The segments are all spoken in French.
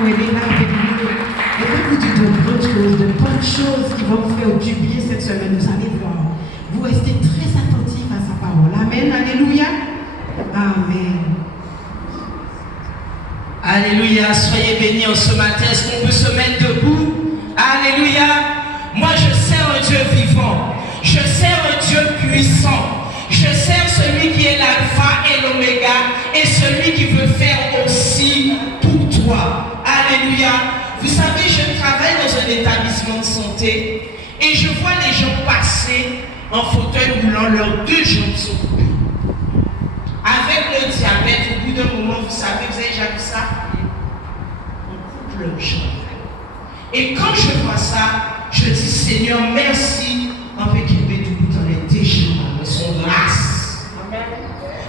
où elle est là avec nous. Elle va vous dire de bonnes choses qui vont vous faire du bien cette semaine. Vous allez voir. Vous restez très attentifs à sa parole. Amen. Alléluia. Amen. Alléluia. Soyez bénis en ce matin. Est-ce qu'on peut se mettre debout? Alléluia. Moi, je sers un Dieu vivant. Je sers un Dieu puissant. Je sers celui qui est l'alpha et l'oméga et celui qui veut faire aussi pour toi. Alléluia. Vous savez, je travaille dans un établissement de santé et je vois les gens passer en fauteuil roulant, leurs deux jambes sont coupées. Avec le diabète, au bout d'un moment, vous savez, vous avez déjà vu ça? On coupe leurs jambes. Et quand je vois ça, je dis Seigneur, merci en fait qu'il y ait du bout dans les déchirements de son grâce.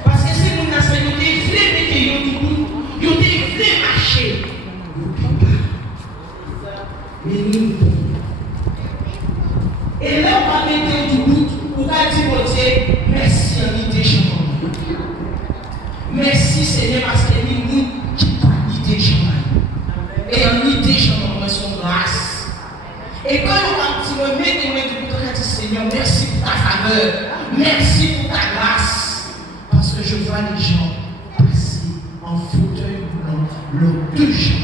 Parce que c'est mon nation, ils ont défilé, mais qu'ils ont du bout, ils ont défilé marcher. Mais nous, et là, on va mettre du bout pour dire au Dieu, merci en idée chez moi. Merci Seigneur parce que nous qui pas idée chez moi. Et en idée chez moi, son grâce. Et quand on va mettre du bout, on va dire Seigneur, merci pour ta faveur, merci pour ta grâce. Parce que je vois les gens passer en fauteuil roulant, leurs deux jambes.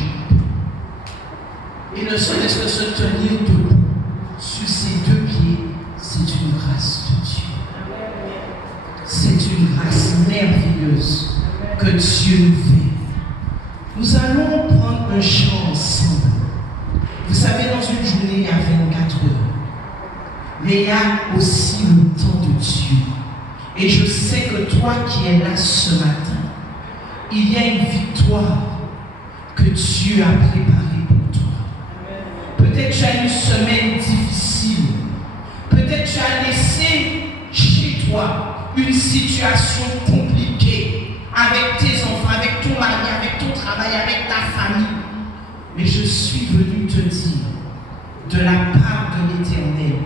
Et ne serait-ce que se tenir debout sur ses deux pieds, c'est une grâce de Dieu. C'est une grâce merveilleuse que Dieu nous fait. Nous allons prendre un chant ensemble. Vous savez, dans une journée, il y a 24 heures. Mais il y a aussi le temps de Dieu. Et je sais que toi qui es là ce matin, il y a une victoire que Dieu a préparée pour toi. Peut-être tu as une semaine difficile. Peut-être tu as laissé chez toi une situation compliquée avec tes enfants, avec ton mari, avec ton travail, avec ta famille. Mais je suis venu te dire de la part de l'Éternel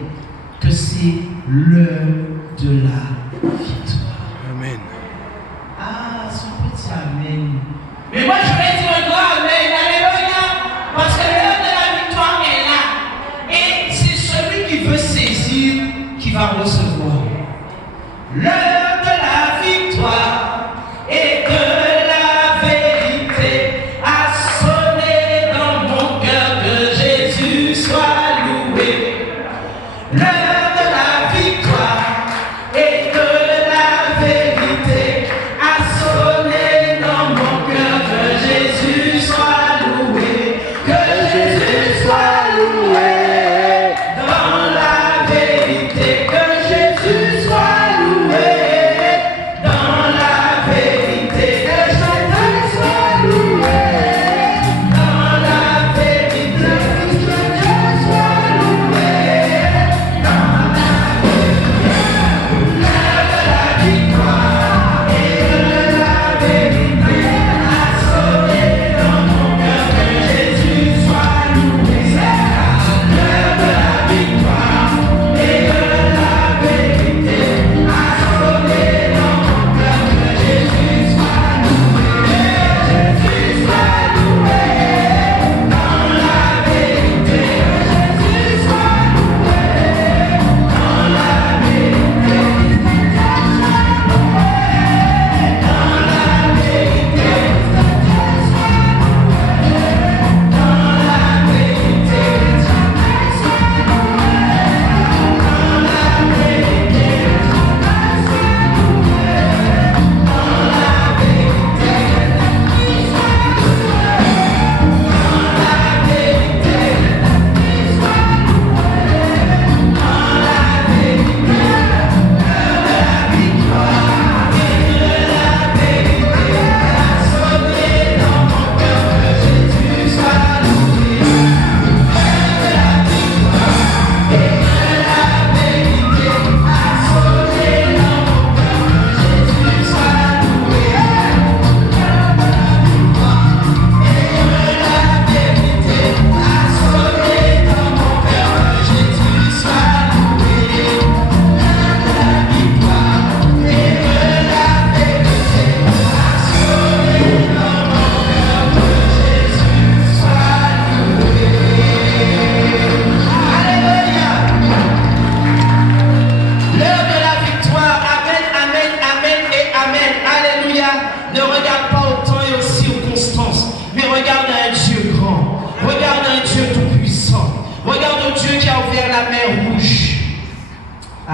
que c'est l'heure de la victoire. Amen. Ah, son petit amen. Mais moi je vais dire un grand amen. Alléluia. Parce que l'heure de la victoire est là. Et c'est celui qui veut saisir qui va recevoir. L'heure de la victoire et de la vérité a sonné dans mon cœur, que Jésus soit loué. L'heure de la victoire et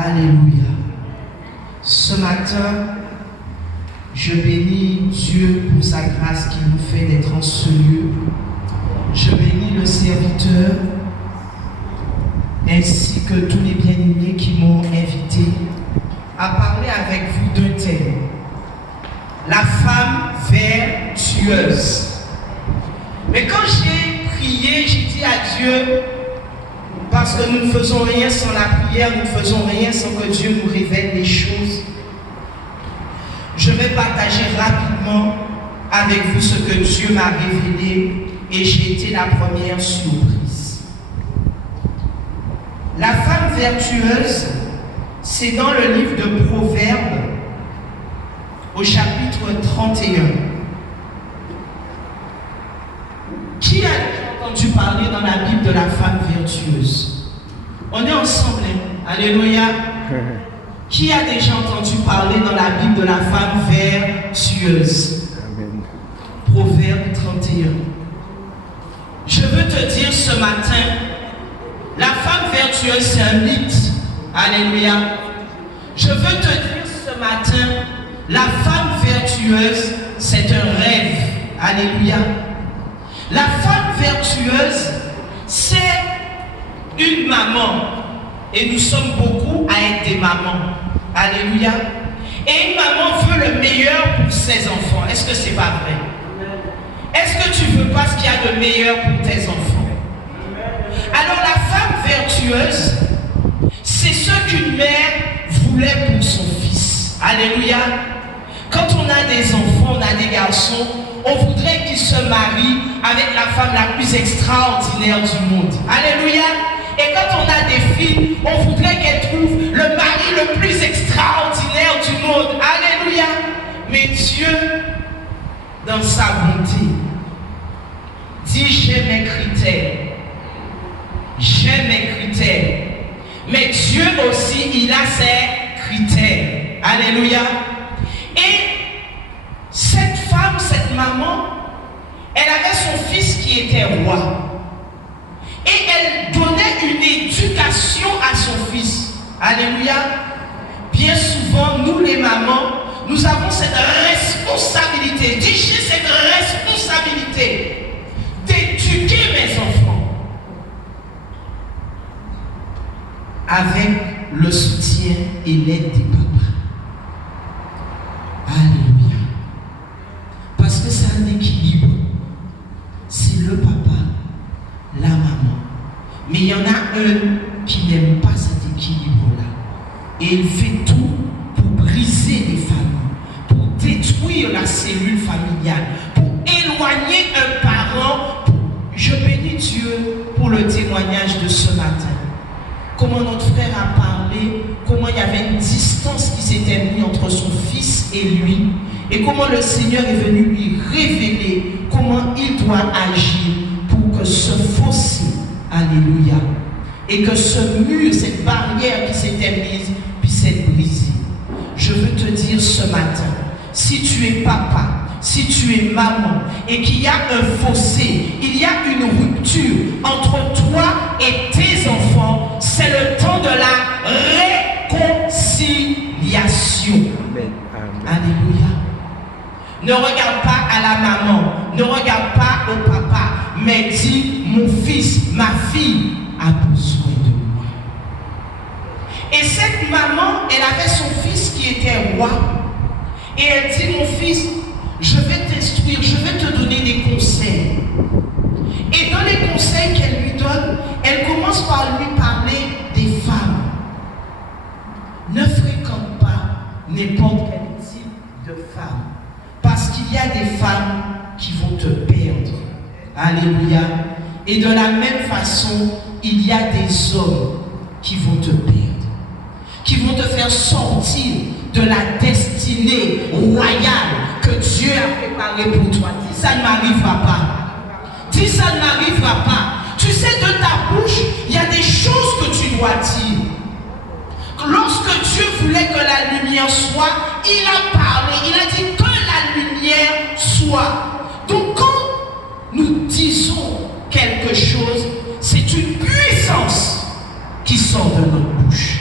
Alléluia. Ce matin, je bénis Dieu pour sa grâce qui nous fait d'être en ce lieu. Je bénis le serviteur ainsi que tous les bien-aimés qui m'ont invité à parler avec vous d'un thème. La femme vertueuse. Mais quand j'ai prié, j'ai dit à Dieu, parce que nous ne faisons rien sans la prière, nous ne faisons rien sans que Dieu nous révèle les choses. Je vais partager rapidement avec vous ce que Dieu m'a révélé et j'ai été la première surprise. La femme vertueuse, c'est dans le livre de Proverbes, au chapitre 31. Qui a entendu parler dans la Bible de la femme vertueuse? On est ensemble, hein? Alléluia. Qui a déjà entendu parler dans la Bible de la femme vertueuse? Amen. Proverbe 31. Je veux te dire ce matin, la femme vertueuse, c'est un mythe. Alléluia. Je veux te dire ce matin, la femme vertueuse, c'est un rêve. Alléluia. La femme vertueuse, c'est une maman. Et nous sommes beaucoup à être des mamans. Alléluia. Et une maman veut le meilleur pour ses enfants. Est-ce que c'est pas vrai? Est-ce que tu veux pas ce qu'il y a de meilleur pour tes enfants? Alors la femme vertueuse, c'est ce qu'une mère voulait pour son fils. Alléluia. Quand on a des enfants, on a des garçons, on voudrait qu'ils se marient avec la femme la plus extraordinaire du monde. Alléluia. Et quand on a des filles, on voudrait qu'elles trouvent le mari le plus extraordinaire du monde. Alléluia. Mais Dieu, dans sa bonté, dit j'ai mes critères. J'ai mes critères. Mais Dieu aussi, il a ses critères. Alléluia. Et cette femme, cette maman, elle avait son fils qui était roi. Et elle donnait une éducation à son fils. Alléluia. Bien souvent, nous les mamans, nous avons cette responsabilité. Dis, j'ai cette responsabilité d'éduquer mes enfants avec le soutien et l'aide des papas. Alléluia. Parce que c'est un équilibre. C'est le papa, la maman. Mais il y en a un qui n'aime pas cet équilibre-là. Et il fait tout pour briser les familles, pour détruire la cellule familiale, pour éloigner un parent. Je bénis Dieu pour le témoignage de ce matin. Comment notre frère a parlé, comment il y avait une distance qui s'était mise entre son fils et lui, et comment le Seigneur est venu lui révéler comment il doit agir pour que ce fossé, alléluia, et que ce mur, cette barrière qui s'était mise, puisse être brisée. Je veux te dire ce matin, si tu es papa, si tu es maman, et qu'il y a un fossé, il y a une rupture entre toi et tes enfants, c'est le temps de la réconciliation. Amen. Amen. Alléluia. Ne regarde pas à la maman, ne regarde pas au papa, mais dis, mon fils, ma fille a besoin de moi. Et cette maman, elle avait son fils qui était roi. Et elle dit, mon fils, je vais t'instruire, je vais te donner des conseils. Et dans les conseils qu'elle lui donne, elle commence par lui parler des femmes. Ne fréquente pas n'importe quel type de femme. Parce qu'il y a des femmes qui vont te perdre. Alléluia. Et de la même façon, il y a des hommes qui vont te perdre. Qui vont te faire sortir de la destinée royale que Dieu a préparée pour toi. Dis, ça ne m'arrivera pas. Dis, ça ne m'arrivera pas. Tu sais, de ta bouche, il y a des choses que tu dois dire. Lorsque Dieu voulait que la lumière soit, il a parlé, il a dit que la lumière soit. Donc quand nous disons quelque chose, c'est une puissance qui sort de notre bouche.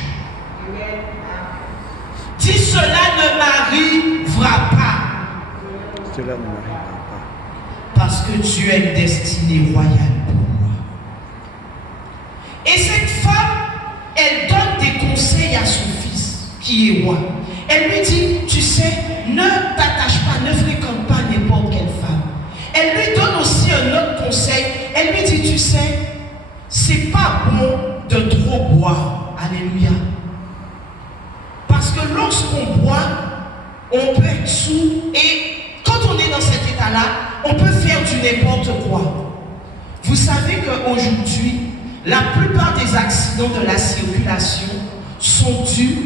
une destinée royale pour moi. Et cette femme, elle donne des conseils à son fils, qui est roi. Elle lui dit, tu sais, ne t'attache pas, ne fréquente pas n'importe quelle femme. Elle lui donne aussi un autre conseil. Elle lui dit, tu sais, c'est pas bon de trop boire. Alléluia. Parce que lorsqu'on boit, on peut être sous et quand on est dans cet état-là, on peut faire du n'importe quoi. Vous savez qu'aujourd'hui, la plupart des accidents de la circulation sont dus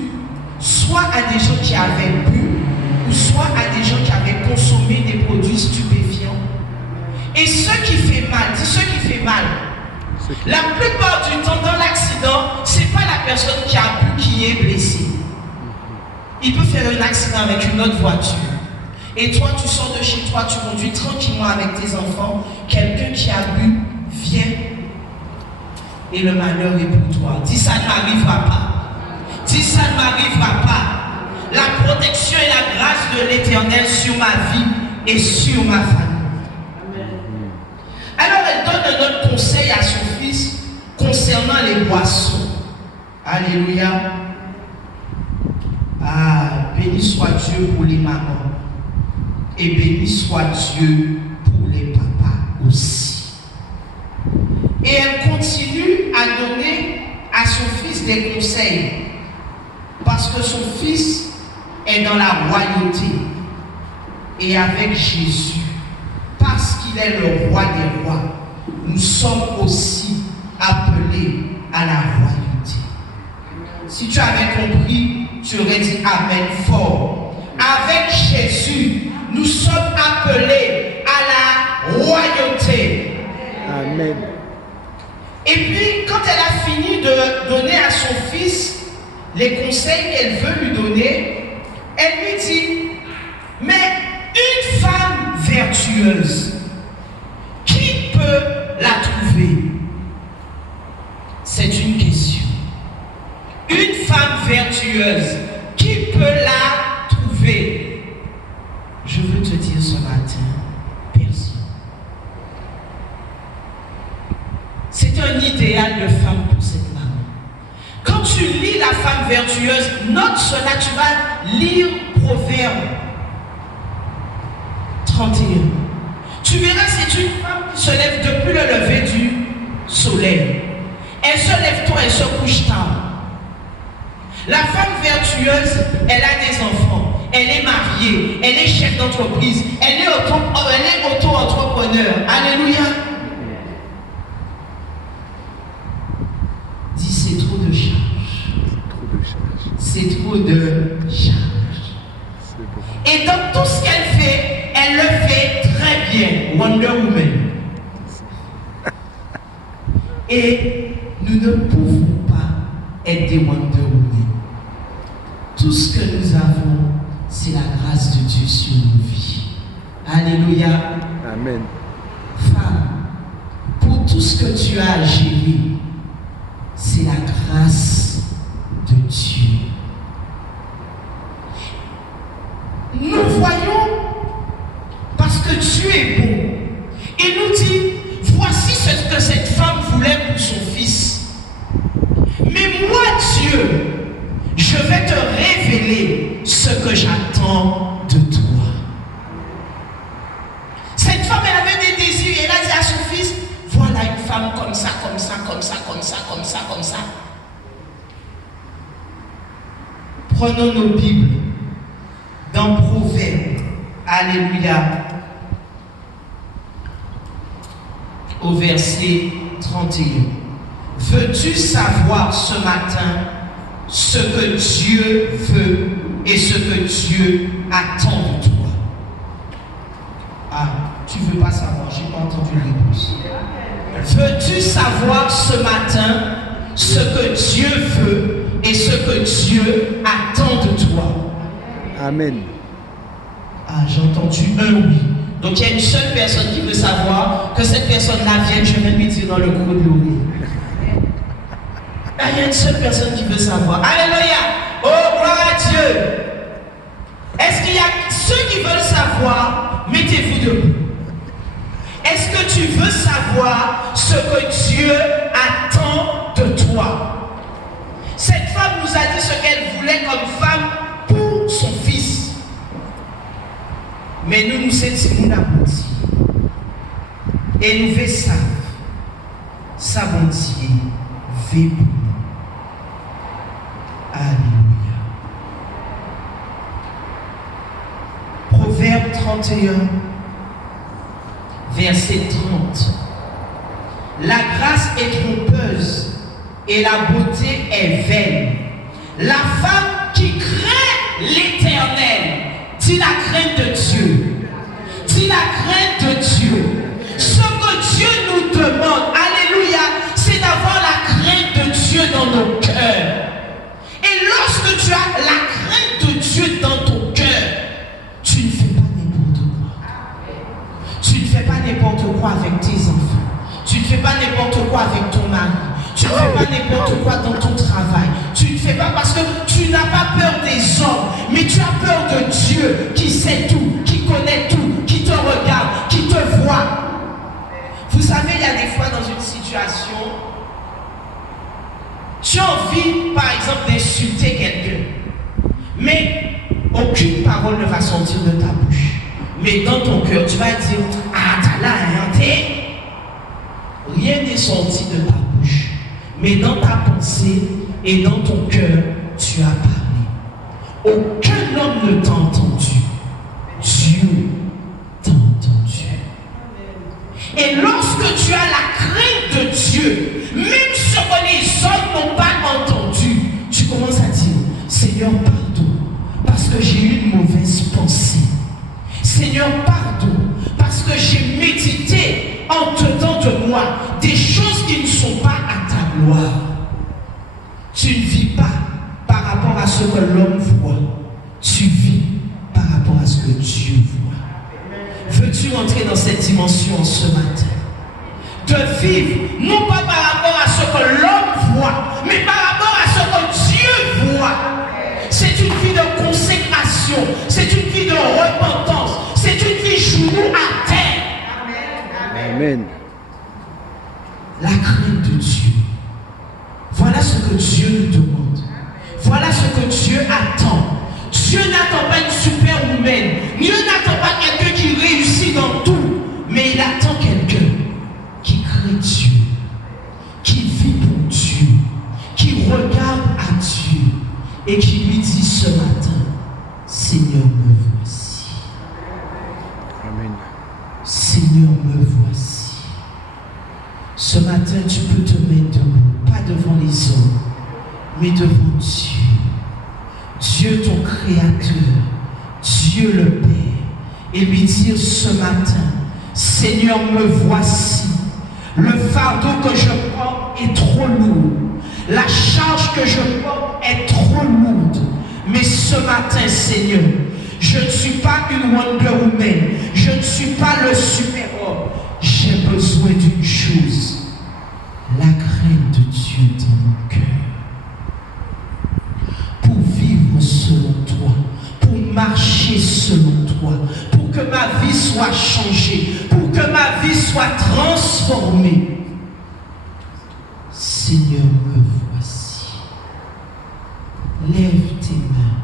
soit à des gens qui avaient bu ou soit à des gens qui avaient consommé des produits stupéfiants. Et ce qui fait mal, dis ce qui fait mal. La plupart du temps dans l'accident, ce n'est pas la personne qui a bu qui est blessée. Il peut faire un accident avec une autre voiture. Et toi, tu sors de chez toi, tu conduis tranquillement avec tes enfants. Quelqu'un qui a bu vient et le malheur est pour toi. Dis ça ne m'arrivera pas. Dis ça ne m'arrivera pas. La protection et la grâce de l'Éternel sur ma vie et sur ma famille. Alors elle donne un autre conseil à son fils concernant les boissons. Alléluia. Ah, béni soit Dieu pour les mamans. Et béni soit Dieu pour les papas aussi. Et elle continue à donner à son fils des conseils. Parce que son fils est dans la royauté. Et avec Jésus, parce qu'il est le roi des rois, nous sommes aussi appelés à la royauté. Si tu avais compris, tu aurais dit Amen fort. Avec Jésus, nous sommes appelés à la royauté. Amen. Et puis, quand elle a fini de donner à son fils les conseils qu'elle veut lui donner, elle lui dit, mais une femme vertueuse, qui peut la trouver? C'est une question. Une femme vertueuse, qui peut la trouver? Je veux te dire ce matin, personne. C'est un idéal de femme pour cette maman. Quand tu lis la femme vertueuse, note cela, tu vas lire Proverbe 31. Tu verras, c'est une femme qui se lève depuis le lever du soleil. Elle se lève tôt, elle se couche tard. La femme vertueuse, elle a des enfants, elle est mariée, elle est chef d'entreprise, elle est auto-entrepreneur. Alléluia. Dis, c'est trop de charge. C'est trop de charge. Et dans tout ce qu'elle fait, elle le fait très bien. Wonder Woman. Et nous ne pouvons pas être des Wonder Woman. Tout ce que nous avons, c'est la grâce de Dieu sur nos vies. Alléluia. Amen. Femme, pour tout ce que tu as à gérer, c'est la grâce de Dieu. Nous voyons, parce que Dieu est bon, il nous dit, voici ce que cette femme voulait pour son fils. Mais moi, Dieu, je vais te révéler ce que j'attends de toi. Cette femme, elle avait des désirs et elle a dit à son fils, voilà une femme comme ça, comme ça, comme ça, comme ça, comme ça, comme ça. Prenons nos Bibles dans Proverbe. Alléluia. Au verset 31. Veux-tu savoir ce matin ce que Dieu veut et ce que Dieu attend de toi? Ah, tu ne veux pas savoir, je n'ai pas entendu la réponse. Veux-tu savoir ce matin ce que Dieu veut et ce que Dieu attend de toi? Amen. Ah, j'ai entendu un oui. Donc il y a une seule personne qui veut savoir, que cette personne-là vienne, je vais lui dire dans le cours de l'oreille. Il y a une seule personne qui veut savoir. Alléluia. Oh, gloire à Dieu. Est-ce qu'il y a ceux qui veulent savoir? Mettez-vous debout. Est-ce que tu veux savoir ce que Dieu attend de toi. Cette femme nous a dit ce qu'elle voulait comme femme pour son fils. Mais nous sentimos la bonté. Et nous voulons ça. Sa bonté vit pour nous. Alléluia. Proverbe 31, verset 30. La grâce est trompeuse et la beauté est vaine. La femme qui craint l'Éternel, dit la crainte de Dieu. Dit la crainte de Dieu. Ce que Dieu nous demande, alléluia, c'est d'avoir la crainte de Dieu dans nos cœurs. Et lorsque tu as la crainte de Dieu dans ton cœur, tu ne fais pas n'importe quoi. Tu ne fais pas n'importe quoi avec tes enfants. Tu ne fais pas n'importe quoi avec ton mari. Tu ne fais pas n'importe quoi dans ton travail. Tu ne fais pas parce que tu n'as pas peur des hommes, mais tu as peur de Dieu qui sait tout, qui connaît tout, qui te regarde, qui te voit. Vous savez, il y a des fois dans une situation, tu as envie, par exemple, d'insulter quelqu'un, mais aucune parole ne va sortir de ta bouche. Mais dans ton cœur, tu vas dire, ah, t'as là, rien n'est sorti de ta bouche. Mais dans ta pensée et dans ton cœur, tu as parlé. Aucun homme ne t'a entendu. Dieu t'a entendu. Et lorsque tu as la crainte de Dieu, même ce que les hommes n'ont pas entendu, tu commences à dire, Seigneur, pardon, parce que j'ai eu une mauvaise pensée. Seigneur, pardon, parce que j'ai médité en dedans de moi des choses qui ne sont pas à ta gloire. Tu ne vis pas par rapport à ce que l'homme voit. Tu vis par rapport à ce que Dieu voit. Veux-tu entrer dans cette dimension ce matin? De vivre, non pas par rapport à ce que l'homme voit, mais par rapport à ce que Dieu voit. C'est une vie de consécration, c'est une vie de repentance, c'est une vie genou à terre. Amen. La crainte de Dieu. Voilà ce que Dieu nous demande. Voilà ce que Dieu attend. Dieu n'attend pas une superwoman. Dieu n'attend pas quelqu'un qui réussit dans tout. Mais il attend quelqu'un qui craint Dieu, qui vit pour Dieu, qui regarde à Dieu et qui lui dit ce matin, Seigneur, me voici. Amen. Seigneur, me voici. Ce matin, tu peux te mettre debout, pas devant les hommes, mais devant Dieu. Dieu ton Créateur, Dieu le Père, et lui dire ce matin, Seigneur, me voici. Le fardeau que je porte est trop lourd. La charge que je porte est trop lourde. Mais ce matin, Seigneur, je ne suis pas une Wonder Woman. Je ne suis pas le super-homme. J'ai besoin d'une chose. La crainte de Dieu dans mon cœur. Pour vivre selon toi. Pour marcher selon toi. Pour que ma vie soit changée. Pour que ma vie soit transformée. Seigneur, me voici. Lève tes mains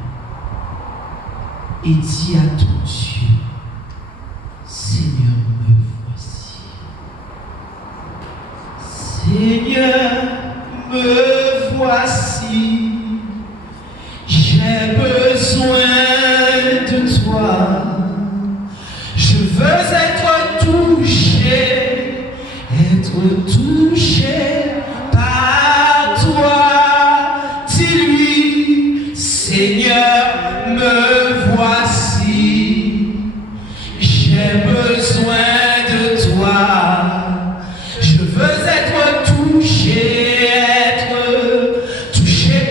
et dis à ton Dieu, Seigneur, me voici. Seigneur, me voici. J'ai besoin de toi. Je veux être touché par toi. Dis-lui, Seigneur, me voici. J'ai besoin de toi. Je veux être touché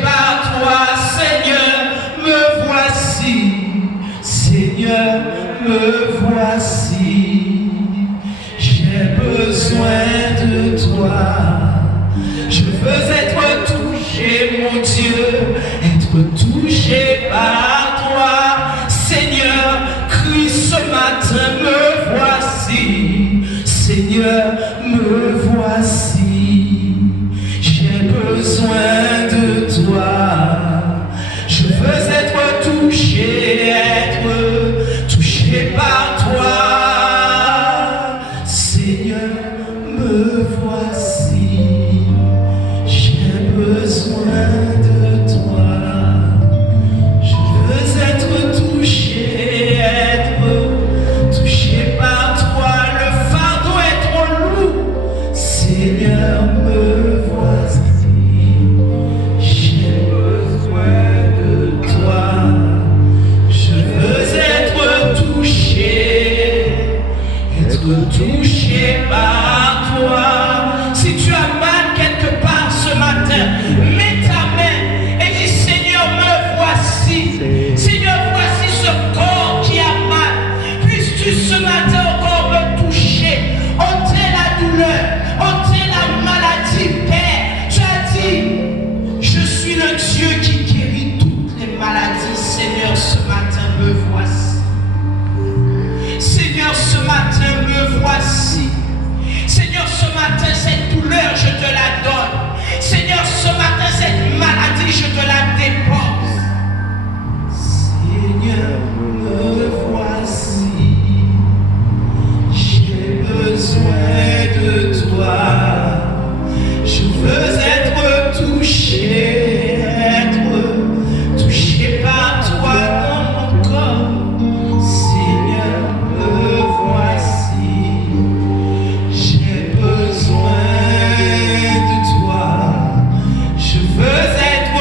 par toi. Seigneur, me voici. Seigneur, me voici. J'ai besoin de toi. Seigneur, me voici, j'ai besoin de toi. Je veux être touché par toi. Seigneur, me voici, j'ai besoin de toi. Je veux être touché par toi. Le fardeau est trop lourd. Seigneur, me voici. J'ai besoin de toi. Je veux être touché par toi. Si tu as mal quelque part ce matin, mets ta main et dis Seigneur, me voici. Seigneur, voici ce corps qui a mal. Puisses-tu ce matin encore me toucher, ôter la douleur, ôter la maladie, Père. Tu as dit, je suis le Dieu qui guérit toutes les maladies. Seigneur, ce matin, me voici. Seigneur, ce matin, me voici. Seigneur, ce matin, cette douleur, je te la donne. Seigneur, ce matin, cette maladie, je te la dépose. Seigneur, me voici. J'ai besoin de toi. Je veux être touché par toi dans mon corps. Seigneur, me voici. J'ai besoin de toi. Je veux être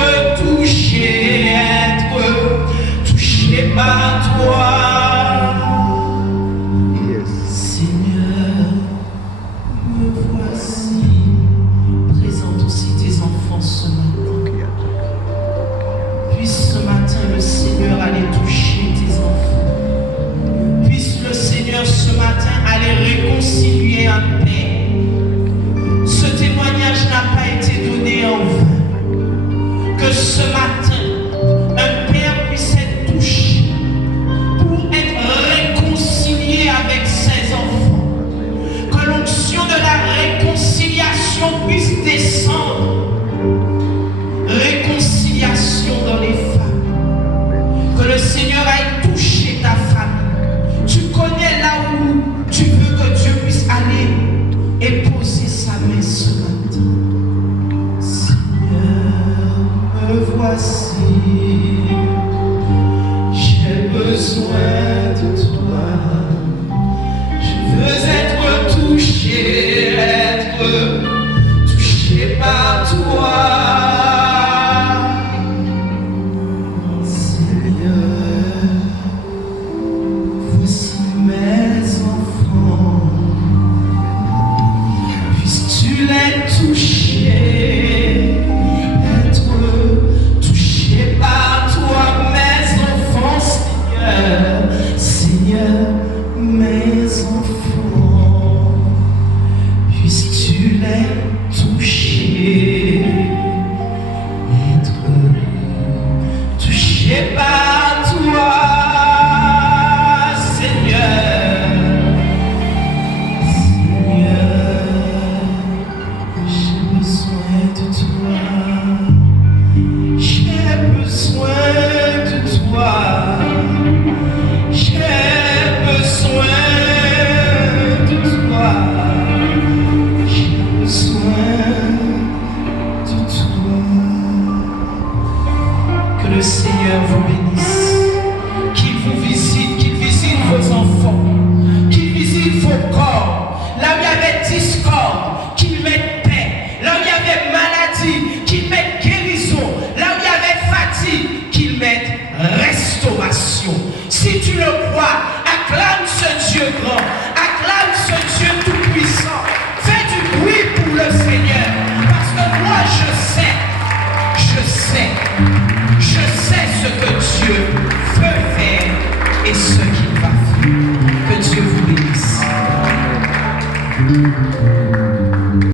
touché par toi. Seigneur, me voici. Présente aussi tes enfants ce matin. Puisse ce matin le Seigneur aller toucher tes enfants. Puisse le Seigneur ce matin aller réconcilier un Père. Ce témoignage n'a pas été donné en vain. Que ce matin, un Père puisse être touché pour être réconcilié avec ses enfants. Que l'onction de la réconciliation puisse descendre. Réconciliation dans les femmes. Que le Seigneur aille toucher ta famille. Tu connais là où tu veux que Dieu puisse aller et poser sa main ce matin. Seigneur, me voici. J'ai besoin de toi. Je veux être touché par toi. Voici mes enfants, puisses-tu les toucher, être touché par toi, mes enfants, Seigneur, mes enfants, puisses-tu les toucher, être touché par toi. Le Seigneur vous bénisse, qu'il vous visite, qu'il visite vos enfants, qu'il visite vos corps, là où il y avait discorde, qu'il mette paix, là où il y avait maladie, qu'il mette guérison, là où il y avait fatigue, qu'il mette restauration. Si tu le crois, acclame ce Dieu grand, acclame ce Dieu tout-puissant, fais du bruit pour le Seigneur, parce que moi je sais ce que Dieu veut faire et ce qu'il va faire. Que Dieu vous bénisse.